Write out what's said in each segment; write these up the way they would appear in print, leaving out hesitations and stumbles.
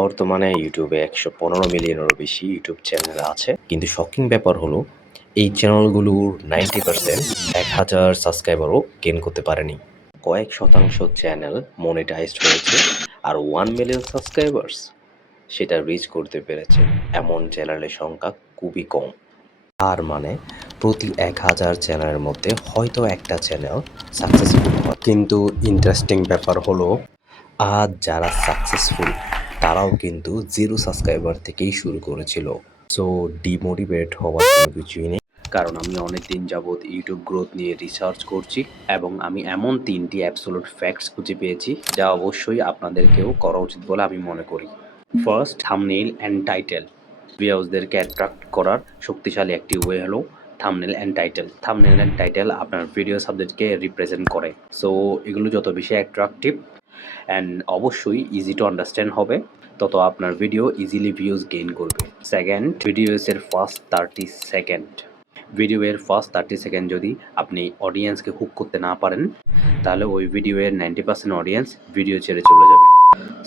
বর্তমানে ইউটিউবে ১১৫ মিলিয়নেরও বেশি ইউটিউব চ্যানেল আছে। কিন্তু শকিং ব্যাপার হলো এই চ্যানেলগুলোর 90% ১,০০০ সাবস্ক্রাইবারও গেইন করতে পারেনি। কয়েক শতাংশ চ্যানেল মনিটাইজড হয়েছে আর 1 মিলিয়ন সাবস্ক্রাইবার্স সেটা রিচ করতে পেরেছে। এমন চ্যানেলের সংখ্যা খুবই কম। তার মানে প্রতি ১,০০০ চ্যানেলের মধ্যে হয়তো একটা চ্যানেল সাকসেসফুল হয়। কিন্তু ইন্টারেস্টিং ব্যাপার হলো আজ যারা সাকসেসফুল তারাও কিন্তু 0 সাবস্ক্রাইবার থেকেই শুরু করেছিল। সো ডিমোটিভেট হওয়ার কোনো কিছুই নেই। কারণ আমি অনেক দিন যাবৎ ইউটিউব গ্রোথ নিয়ে রিসার্চ করছি এবং আমি এমন 3টি অ্যাবসোলুট ফ্যাক্টস খুঁজে পেয়েছি যা অবশ্যই আপনাদেরকেও করা উচিত বলে আমি মনে করি। First, thumbnail and title. ভিউয়ার্সদেরকে অ্যাট্রাক্ট করার শক্তিশালী একটি ওয়ে হলো thumbnail and title. Thumbnail and title আপনার ভিডিও সাবজেক্টকে রিপ্রেজেন্ট করে। সো এগুলো যত বেশি অ্যাট্রাকটিভ অ্যান্ড অবশ্যই ইজি টু আন্ডারস্ট্যান্ড হবে, তত আপনার ভিডিও ইজিলি ভিউজ গেইন করবে। সেকেন্ড, ভিডিওসের ফার্স্ট 30 সেকেন্ড। ভিডিওর ফার্স্ট 30 সেকেন্ড যদি আপনি অডিয়েন্সকে হুক করতে না পারেন, তাহলে ওই ভিডিওর 90% অডিয়েন্স ভিডিও ছেড়ে চলে যাবে।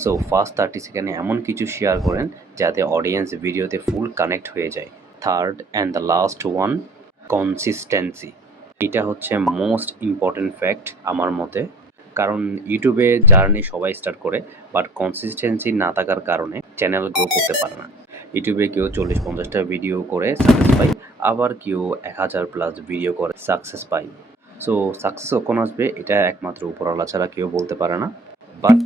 সো ফার্স্ট 30 সেকেন্ডে এমন কিছু শেয়ার করেন যাতে অডিয়েন্স ভিডিওতে ফুল কানেক্ট হয়ে যায়। Third and the last one, consistency. এটা হচ্ছে মোস্ট ইম্পর্ট্যান্ট ফ্যাক্ট আমার মতে। কারণ ইউটিউবে জার্নি সবাই স্টার্ট করে, বাট কনসিস্টেন্সি না থাকার কারণে চ্যানেল গ্রো করতে পারে না। ইউটিউবে কেউ 40-50টা ভিডিও করে সাকসেস পায়, আবার কেউ 1000+ ভিডিও করে সাকসেস পায়। সো সাকসেস কখন আসবে এটা একমাত্র উপরওয়ালা ছাড়া কেউ বলতে পারে না। বাট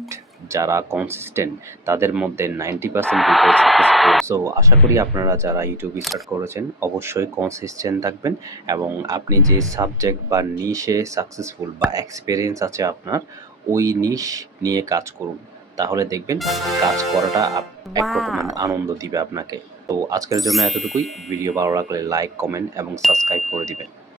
যারা কনসিস্টেন্ট তাদের মধ্যে 90% পিপল সাকসেসফুল। সো আশা করি আপনারা যারা ইউটিউব স্টার্ট করেছেন অবশ্যই কনসিস্টেন্ট থাকবেন এবং আপনি যে সাবজেক্ট বা নিশে সাকসেসফুল বা এক্সপিরিয়েন্স আছে আপনার, ওই নিশ নিয়ে কাজ করুন। তাহলে দেখবেন কাজ করাটা একরকম আনন্দ দিবে আপনাকে। তো আজকের জন্য এতটুকুই। ভিডিও ভালো লাগলে লাইক, কমেন্ট এবং সাবস্ক্রাইব করে দিবেন।